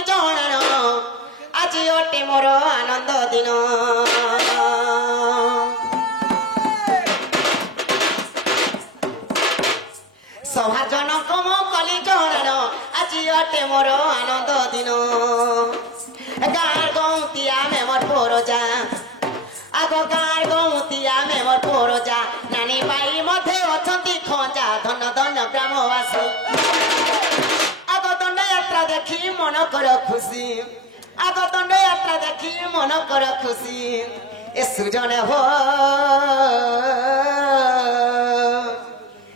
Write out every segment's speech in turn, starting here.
कली जणान आज अटे मोर आनंद दिन सभा जनक मो कली जणान आज अटे मोर आनंद दिन गाँ गौतिया में मोर पोरजा आग गाँ गौतिया में मोर पोरजा नानी बाई मध्य अछंती खंजा धन धन ग्रामवासी आग दंड यात्रा देखी मन कर खुशी आग दंड यात्रा देखी मन कर खुशी ए सृजन हो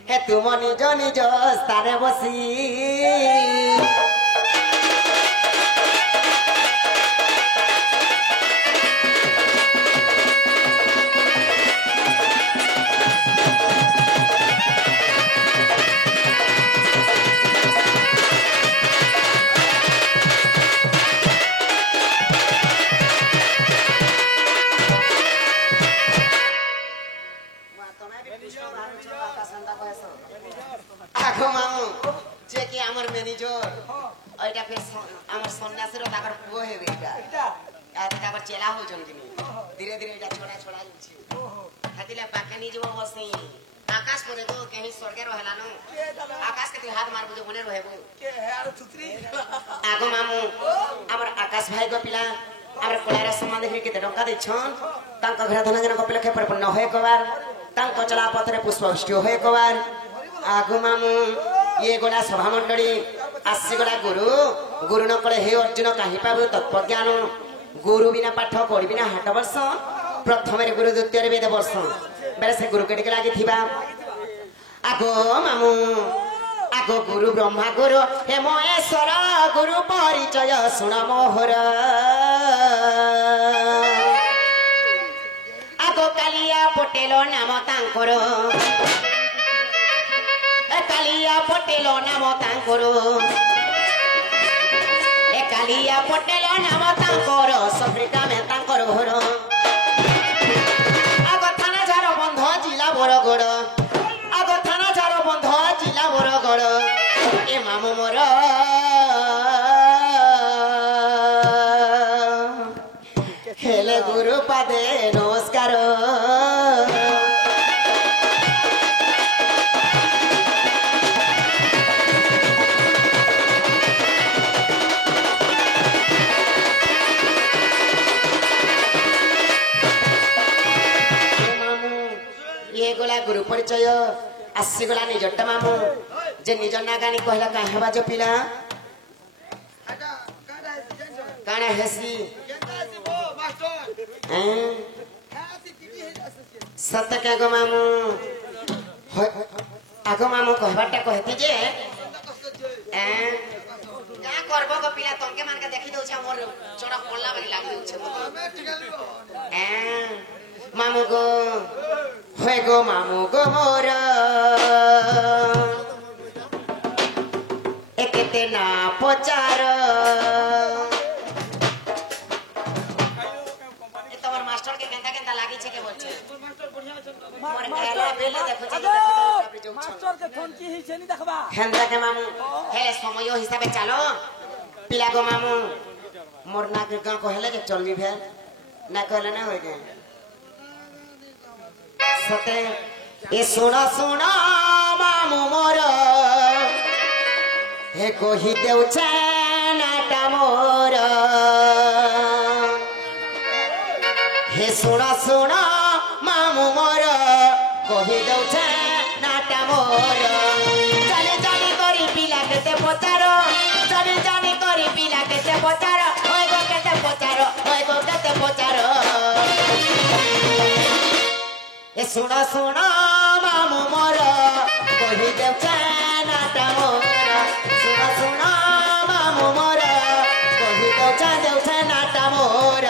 हे तुम निज निज स्थान बसी आगो मामू जे कि हमर मैनेजर ओइटा फिर हमर सन्यासी रो ताकर पुओ हेबे इटा आ ताकर चेला हो जंगिनी धीरे धीरे इटा छोड़ा छोड़ा छी हातिले पाके नी जबो बसी आकाश परे तो कहीं स्वर्ग रहला न आकाश के हाथ मार बुझे बने रहबो के यार छुत्री आगो मामू हमर आकाश भाई को पिला हमर कोलारा सम्मान देखि केते टंका दै छन तांका घर धन जन को पिला के पर न होय कबार तांको चला पथरे पुष्पवृष्टि होय कबार आगो मामू ये गोला सभा मंडली आसी गोला गुरु गुरु न कले हे अर्जुन काहि पाबु तत्वज्ञान गुरु बिना पाठ करि बिना हाट वर्ष प्रथम रे गुरु द्वितीय रे वेद वर्ष बेले से गुरु केटे लागी थिबा आगो मामू आगो गुरु ब्रह्मा गुरु हे महेश्वर गुरु परिचय सुन मोहर आगो कालिया पटेल नाम तांकर कालिया पटेल नाम तांकर ए कालिया पटेल नाम तांकर सफ्रिका में तांकर घर आगो थाना झार बंध जिला बरगड़ आगो थाना झार बंध जिला बरगड़ ए मामू मोर हेले गुरु पादे नमस्कार गुरु परिचय आसीगला निजट मामू जे निज नागानी कहला का हेबा जो पिला काना हेसी सत्य के गो मामू आगो मामू कहबाटा कहती जे क्या करबो गो पिला तंके मान के देखि दउ छ मोर चोरा पल्ला बाकी लाग दउ छ मामू गो होय गो मामू गो मोर एकेते ना पचार ए तोर मास्टर के केंता केंता लागी छे के बोलछे मोर एला बेले देखो छे मास्टर के फोन की ही छे नी देखबा हेंदा के मामू हेले समय हिसाबे चलो पिला गो मामू मोर ना के गां कहले के चलबी भेल ना कहले ना होय के सते ए सुना सुना मामू मोर हे कोही देउ छे नाटा मोर हे सुना सुना मामू मोर कोही देउ छे नाटा मोर चले चले करी पिला केते पचारो चले चले करी पिला केते पचारो होय गो केते पचारो होय गो केते पचारो ए सुना सुना मामू मोर कही देव नाटा मोर सुना सुना मामू मोर कही देव नाटा मोर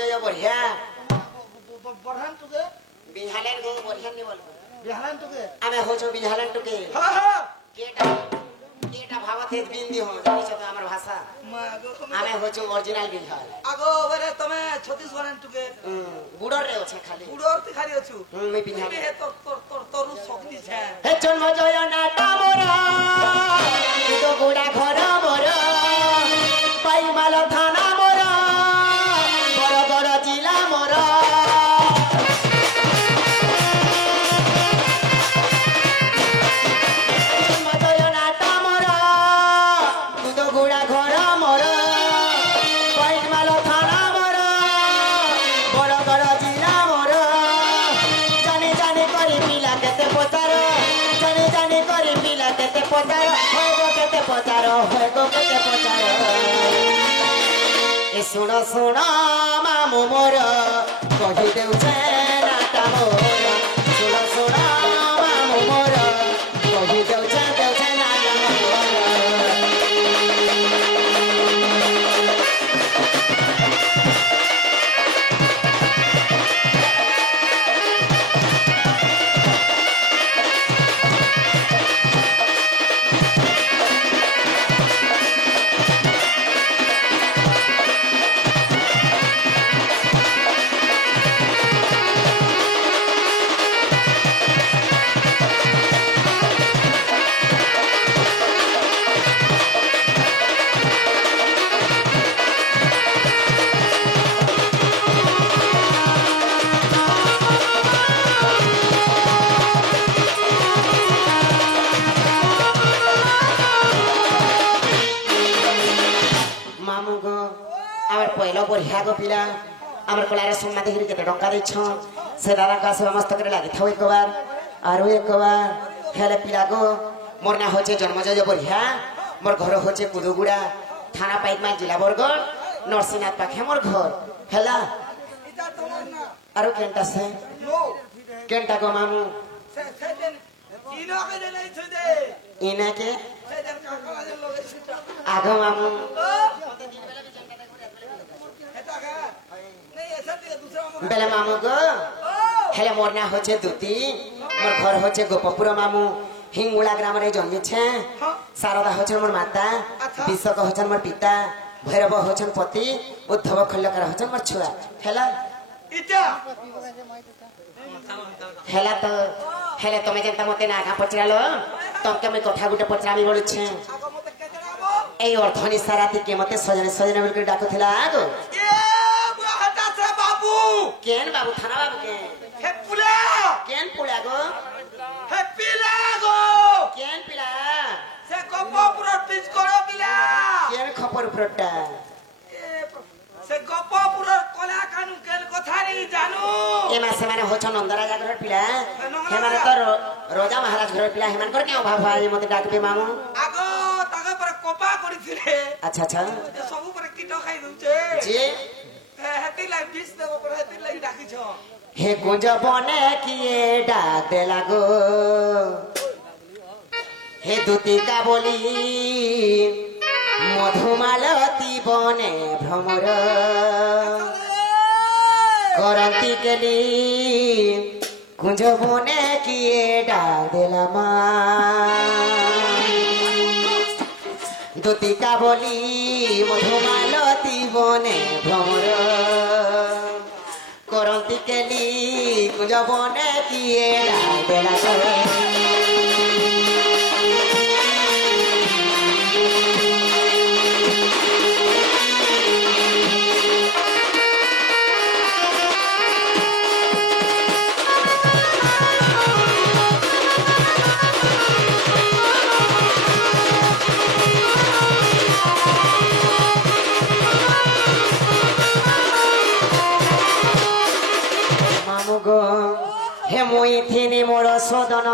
जय बढ़िया बढ़ान तुके बिहालेन गो बढ़िया नहीं बोलबो बिहान तुके आमे होचो बिहालेन टुके हां हां केटा भावत हे बिंदी हो जानिस तो हमर भाषा आमे होचो ओरिजिनल बिहाल आगो बरे तमे 36 गणन तुके बुडर रे छै खाली बुडर ती खाली अछु मैं बिहाल हे तोरु शक्ति छे हे जन्म जय नाटा मोरा तो गुडा घर मोरा पाइमाल थाना मोरा बरगड़ जिला मोरा सुन सुन मामू मोर कही देउछे नाटा मोर सुन सुन मामू मोर कही देउछे नाटा मोर बढ़िया गो पिला आमर कोलारे सोना देखि केते टंका दैछ से दादा का सब मस्तक रे लागी थाउ एक बार आरो एक बार हेले पिला गो मोर ना होचे जन्मजय बढ़िया मोर घर होचे कुदुगुड़ा थाना पाइकमा जिला बरगड़ नरसिंहनाथ पाखे मोर घर हेला इता तोमर ना आरो केनटा से नो केनटा गो मामू से इनो के देनै छु दे इने के से जन काका जे लगे छिटा आगो मामू बेले मामू गो हेले मोर ना होचे दुती मोर घर होचे गोपपुर मामू हिंगुला ग्राम रे जन्मी छे शारदा होचन मोर माता विश्वक होचन मोर पिता भैरव होचन पति उद्धव खल्लकर होचन मोर छुआ हेला इटा हेला तो हेले तमे जेंता मते ना का पचरालो तमके मैं कथा गुटे पचरामी बोलु छे आगो मते केतराबो ए अर्थनी साराती के मते सजने सजने बोल के डाकुथिला आगो केन बाबू थाना बाबू के हे पुला केन पुला गो हे पिला गो केन पिला से गप्पपुर पिच करो पिला केन खपर प्रटा से गप्पपुर कला कानू केन कथा रे जानू ए मासे माने होचन नंदराजा घर पिला हे माने तो रोजा महाराज घर पिला हे मान कर के अभाव भाई मते डाकबे मामू आगो ताके पर कोपा करिथिले अच्छा अच्छा सब पर कीट खाइ दउचे जी हेती लाई बिस देबो पर हेती लाई डाकी छ हे गुंज बने किए डाक दे लागो हे दुतिका बोली मधुमालती बने भ्रमर करंती केली गुंज बने किए डाक देला मा दुतिका बोली मधुमालती बने भ्रमर करंती केली कुंज बने किए बेला हे मुई थिनी मोर सदन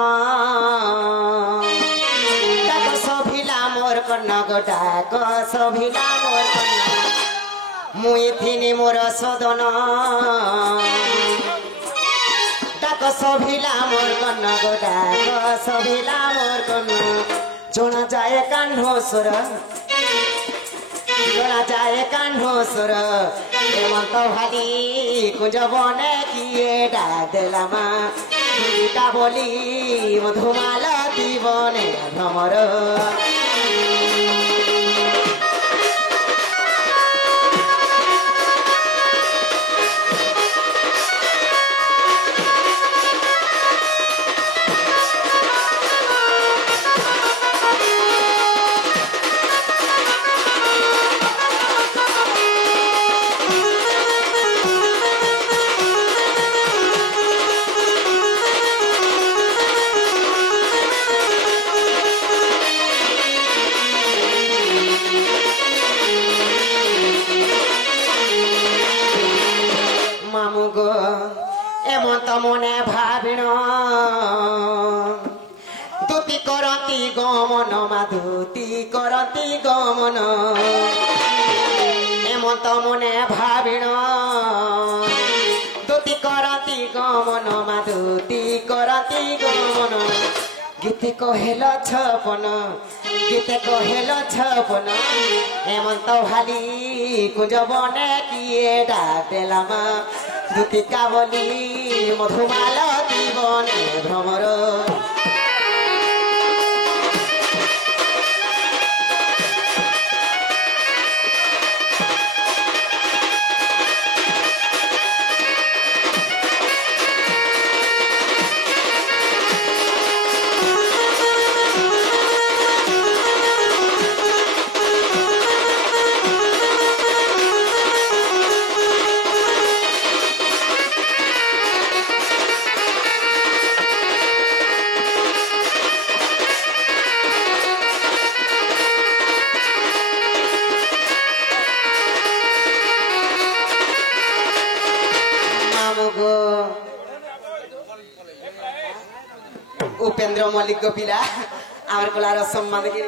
डाक सभिला मोर कन्न गो डाक सभिला मोर कन्न मुई थिनी मोर सदन डाक सभिला मोर कन्न गो डाक सभिला मोर कन्न जोना जाए कान्हो सुर শোনা যায় কাহ্ন সুর হেমন্ত ভালি কুঞ্জ বনে কিয়ে ডাক দেলামা তুলিকা বলি মধুমালতী বনে ভ্রমর এমন্ত মনে ভাবিণ দুতি করতি গমন মাধুতি করতি গমন এমন্ত মনে ভাবিণ দুতি করতি গমন মাধুতি করতি গমন গীতে কহেল ছপন গীতে কহেল ছপন হেমন্ত ভালি কুঞ্জ বনে কিয়ে ডাক দেলামা দুতিকা বলি মধুমালতী বনে ভ্রমর उपेन्द्र मल्लिक को पिला आमर कोलार सम्मान के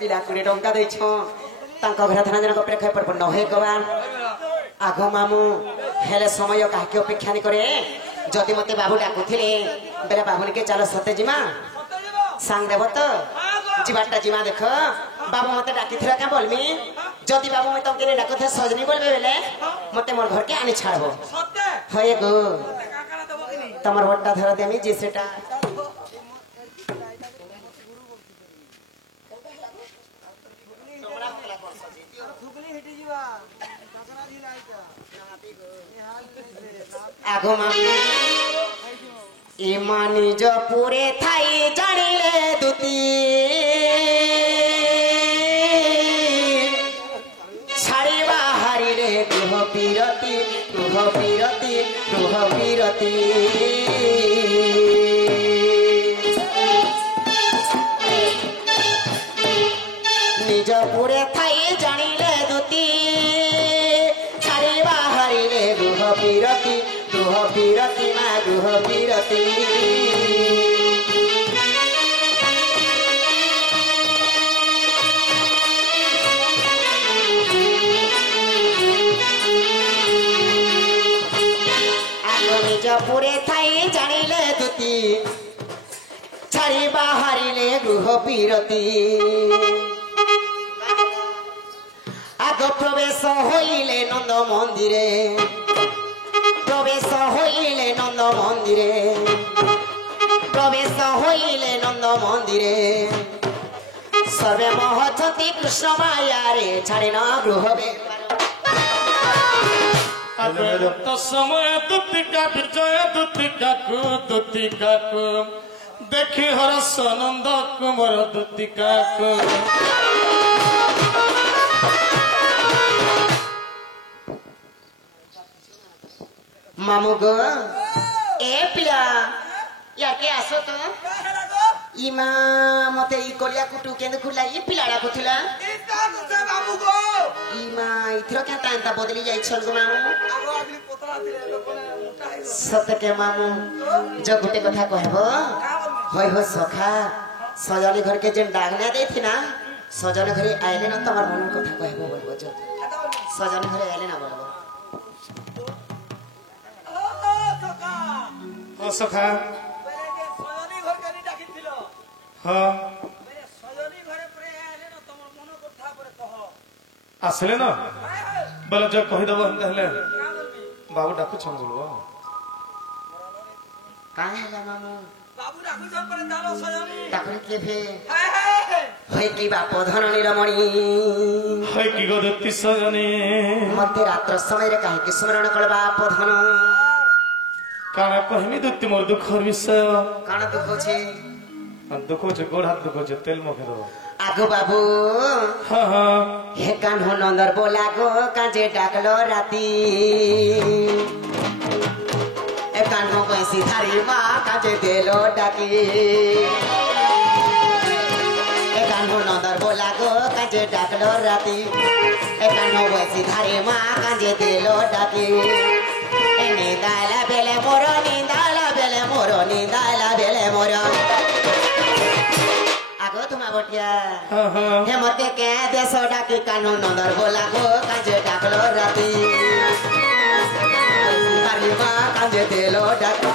पिला 20 टंका दैछ तांको घर थाना जनक प्रेक्षय पर नहे कबा आगो मामू हेले समय काके अपेक्षा नहीं करे जदि मते बाबू डाकुथिले बेले बाबू के चलो सते जिमा सांग देबो तो जिबाटा जिमा देख बाबू मते डाकिथिरा का बोलमी जदि बाबू मते तंके डाकुथे सजनी बोलबे बेले मते मोर घर के आनी छाड़बो सते होय गो तमर होटा धर देमी जिसेटा आगो मामी इमानी जो पूरे थाई जानिले दुती छाड़ी बाहरी रे गृह पीरती गृह पीरती गृह पीरती निज पूरे थाई जानिले दुती छाड़ी बाहरी रे गृह पीरती गृह पीरती मा गृह पीरती आगो निज पूरे थाई जानिले दुती छाड़ी बाहरिले गृह पीरती आगो प्रवेश होइले नंद मंदिरे प्रवेश होइले नंद मंदिरे प्रवेश होइले नंद मंदिरे सर्वे महचति कृष्ण माया रे छाड़े न गृह समय दुतिका विजय दुतिका को देखी हरस नंद कुमार दुतिका को मामू गो ए पिला याके आसो तो इमा मते ई कोलिया कुटू केंद खुला ई पिलाडा कुथिला इता से बाबू गो इमा इथरो के तांता बदली जाई छल गो मामू आगो अभी पोतरा दिले लोकने मोटा है सत्य के मामू जो गुटे कथा कहबो होय हो सखा सजनी घर के जेन डागना देथि ना सजन घरे आइले ना तमर मन कथा कहबो बोलबो जो सजन घरे आइले ना बोलबो ओ सखा मेरे जे सजनी घर के नी डाकिथिलो हां मेरे सजनी घरे परे आइले ना तमर मन कथा परे कह ଆସିଲେ ନା ବୋଲେ ଯ କହିଦବ ଏମିତି ହେଲେ ବାବୁ ଡାକୁଛନ୍ ବୋଲବ କାହିଁ ହେଲା ମାମୁ ବାବୁ ଡାକୁଛନ୍ ପରେ ତାର ସୟନି ତାପରେ କେବେ ହେ ହେ ହଇ କି ବାପ ଧନଣୀ ରମଣୀ ହଇ କି ଗଦତି ସଜନି ମତେ ରାତ୍ର ସମୟରେ କାହିଁକି ସ୍ମରଣ କළ ବାପ ଧନ କାଣା କହିମି ଦୁତି ମୋର ଦୁଃଖର ବିଷୟ କାଣ ଦୁଃଖ ଅଛି ଦୁଃଖ ଅଛି ଗୋଡ଼ ହାତ ଦୁଃଖ ଅଛି ତେଲ ମଖେ ଦବ আগো বাবু হ্যাঁ হ্যাঁ হে কান্হ নন্দর बोला गो কাজে ডাকলো রাতি এ কান্হ বসি ধারি মা কাজে দেলো ডাকি এ কান্হ নন্দর बोला गो কাজে ডাকলো রাতি এ কান্হ বসি ধারি মা কাজে দেলো ডাকি এ নিদালা বেলে মোর নিদালা বেলে মোর নিদালা বেলে মোর আগো তোমা বটিয়া হ্যাঁ হ্যাঁ হে মতে কে দেশ ডাকি কানু নন্দর बोला गो কাজে ডাকলো রাতি আরে মা কাজে দেলো ডাকি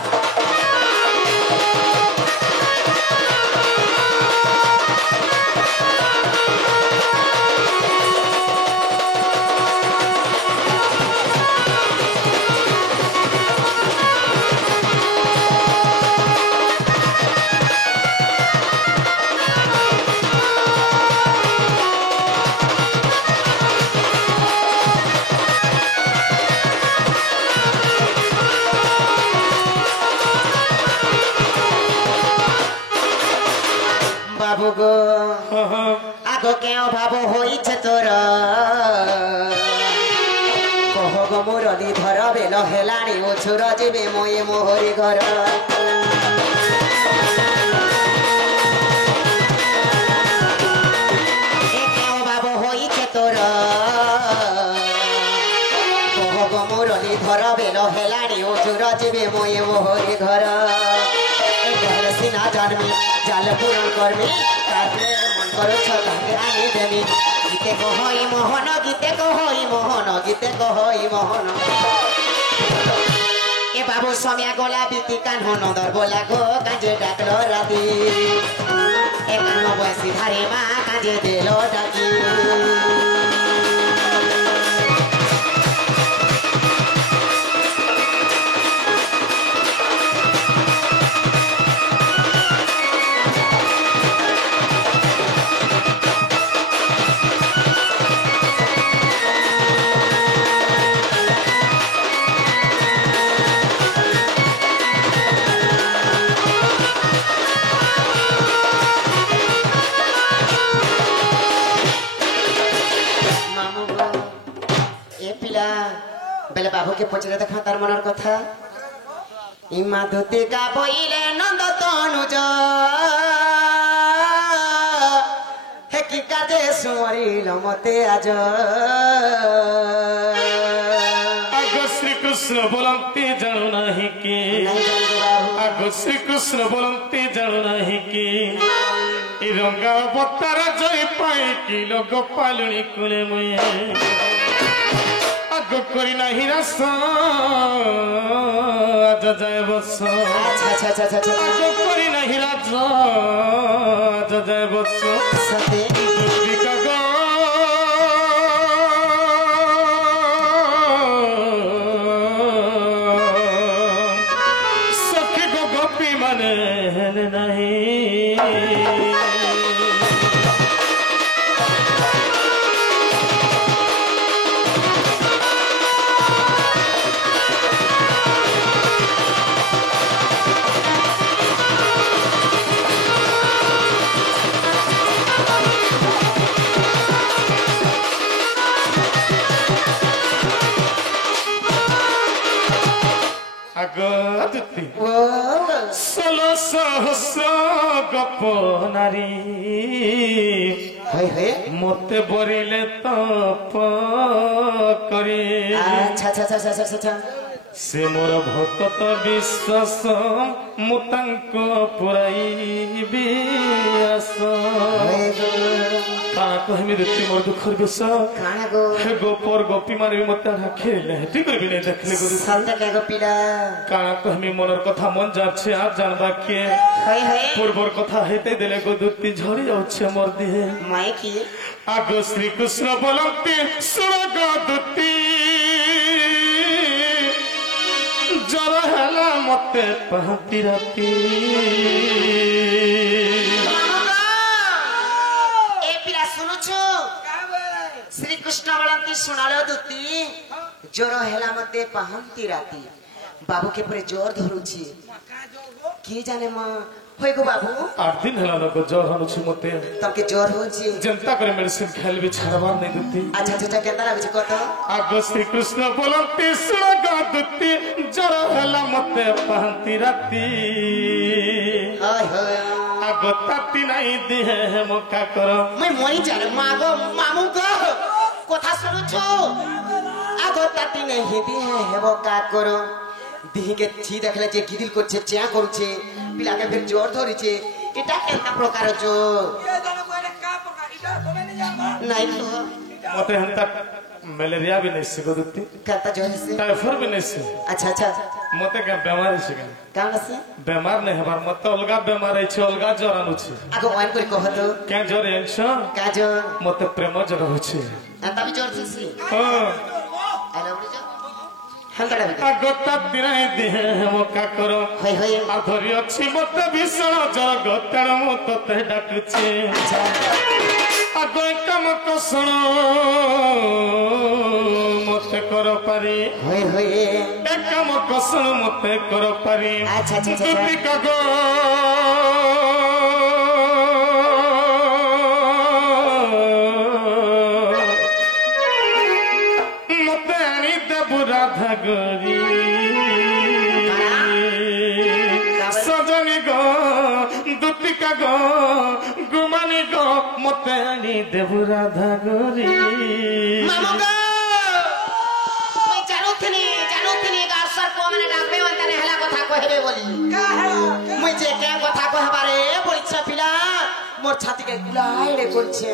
বাবু গো হ্যাঁ হ্যাঁ আগো কেউ ভাব হইছে তোর কহ গো মুরলি ধর বেল হেলানি উছুর ଯିବେ ময়ে মোহরি ঘর এ কেউ ভাব হইছে তোর কহ গো মুরলি ধর বেল হেলানি উছুর ଯିବେ ময়ে মোহরি ঘর এ ঘর সিনা জন্মি জাল পূরণ করবি তাহলে মন করছ তাকে আনি দেবি গীতে কহই মোহন গীতে কহই মোহন গীতে কহই মোহন এ বাবু সমিয়া গোলা বিতি কান্হ নন্দর बोला गो কাজে ডাকলো রাতি এ কান্হ বসি ধারে মা কাজে দিল ডাকি বেলে বাবুকে পচরে দেখা তার মনের কথা ইমা ধুতে গা বইলে নন্দ তনুজ হে কি কাজে সুমরিল মতে আজ আগো শ্রীকৃষ্ণ বলন্তি জানু নাহি কি নাই জানবো বাবু আগো শ্রীকৃষ্ণ বলন্তি জানু নাহি কি এই রঙ্গা অবতার জয় পাই কি লোক পালুনি কুলে মুয়ে আগো করি নাহি রাস আজ যায় বস আচ্ছা আচ্ছা আচ্ছা আচ্ছা আগো করি নাহি রাজ আজ যায় বস সতে সখী গো গোপী মানে নাহি আগতি ও ষোলো সহস্র গপ নারী হই হই মতে বরিলে তপ করি আচ্ছা আচ্ছা আচ্ছা আচ্ছা আচ্ছা से मोर भक्त विश्वास मुतांको पुराइबी आस का कहमी दुत्ती मोर दुखर विष काना गो हे गोपर गोपी मारे मते खेले हेटी करबी नै देखले गो सालता के गो पिला काना कहमी मनर कथा मन जाछे आज जानबा के हाय हाय पूर्वर कथा हेते देले गो दुत्ती झड़ी जाउछे मोर देहे माय की आगो श्री कृष्ण बोलते सुन गो दुत्ती जर हला मते पहती राती ए पिला सुनुछु श्री कृष्ण बोलती सुनालो दुत्ती जोर हेला मते पहंती राती बाबू के परे जोर धरुछि की जाने मां होय गो बाबू 8 दिन हला लोग जोर हनुछि मते तबके जोर होछि जनता करे मेडिसिन खाइल भी छाड़बार नहीं दुत्ती अच्छा अच्छा केता लागछि कत आगो श्री कृष्ण बोलते सुन गो दुत्ती जर हला मते पहती राती हाय हाय आगो ताती नहीं दिहे मौका करो मैं मरी जा रे मागो मामू गो কথা শুনুছো আগো তাতি नहीं दी है हेबो का करो दिही के छी देखले जे गिदिल করছে চেয়া করছে পিলাকে ফের জোর ধরিছে এটা কেনতা প্রকার জো নাই তো मते हंता मलेरिया भी नहीं सिगो दुत्ती कहता जो है से टाइफाइड भी नहीं से अच्छा अच्छा मते का बीमार है सिगा काम से बीमार नहीं हमार मते अलगा बीमार है छे अलगा जर आनु छे आगो वाइन कर कह तो क्या जर एंछो का जो मते प्रेम जर हो छे आता भी जोर से हां हेलो जो हंगड़ा भी आगोता दिनाई दिहे मौका करो होय होय आधरी अछि मते भीषण जर गतण मते डाकुछे अच्छा आगो काम कसण मते कर पारी होय होय काम कसण मते कर पारी अच्छा अच्छा अच्छा दुती कगो मते आनी देबु राधा गोरी सजनी गो दुती कगो गुमानी गो मते आनी देबु राधा गोरी मामू गो मैं जानो थनी गा सर को मैंने डाकबे वंतने हला कथा कहबे बोली का है मुई जे के कथा कहबारे बोलिछा पिला मोर छाती के गुलाइड़े करछे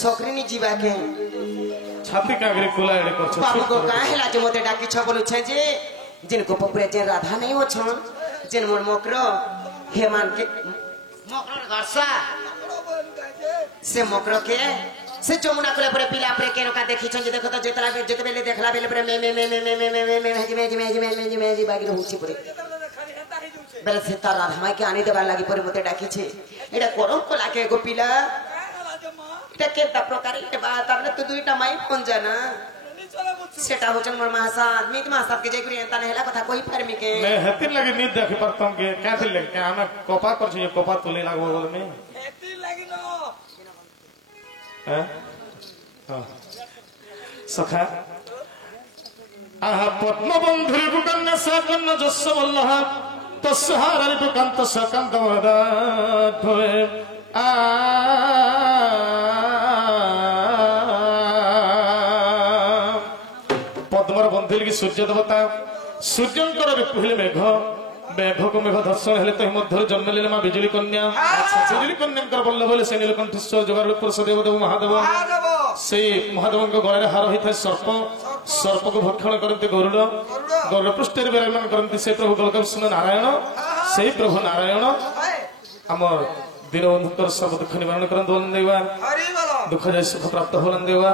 सकरिनी जीवा के छाती कागरे कुला एडे करछ बाबू को का हेला जे मते डाकी छ बोलछे जे जिन को पपुरे जे राधा नहीं हो छन जिन मोर मोकरो हेमान के मोकरो घरसा से मोकरो के से जमुना कोले परे पिला परे केनो का देखि छन जे देखो त जेतला जेते बेले देखला बेले परे मे बागी होछि परे बेले से तार राधा माई के आनी देबार लागि परे मते डाकी छे एडा करम को लागे गो पिला এটা কেতা প্রকারে বা তাহলে তো দুইটা মাই ফোন জানা সেটা হচ্ছে মোর মাসাদ মিত মাসাদ के जे करी एता नेला कथा कोई फार्मी के मैं हतिन लगे नींद देखि परतम के कैथिल लगे के हम कोपा करछ ये कोपा तुले लागबो बोल में एती लागि न हैं हां सखा आहा पद्म बंधुरी बुकन्न सकन्न जस्स वल्लह तस्हाररि बुकंत सकंत वदा धोए पद्मर बंधिल की सूर्य देवता सूर्यंकर पहले मेघ मेघ को मेघ दर्शन हेले तो मध्य जन्म ले मां बिजुली कन्या बिजुली कन्या बल्लभ बोले से नीलकंठेश्वर जगार पुरुष देव देव महादेव से महादेव गलार हार होता सर्प सर्प को भक्षण करते गरुड़ गरुड़ पृष्ठ विराजमान करते से प्रभु गोलकृष्ण नारायण से प्रभु नारायण आम दीनबंधुकर सब दुख निवारण करते देवा दुख जाय सुख प्राप्त होलन देवा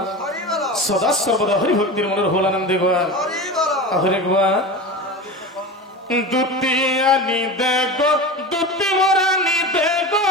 सदा सर्वदा हरि भक्ति मन होलन देवा हरि गवा दुतिया नी देगो दुति मोरा नी देगो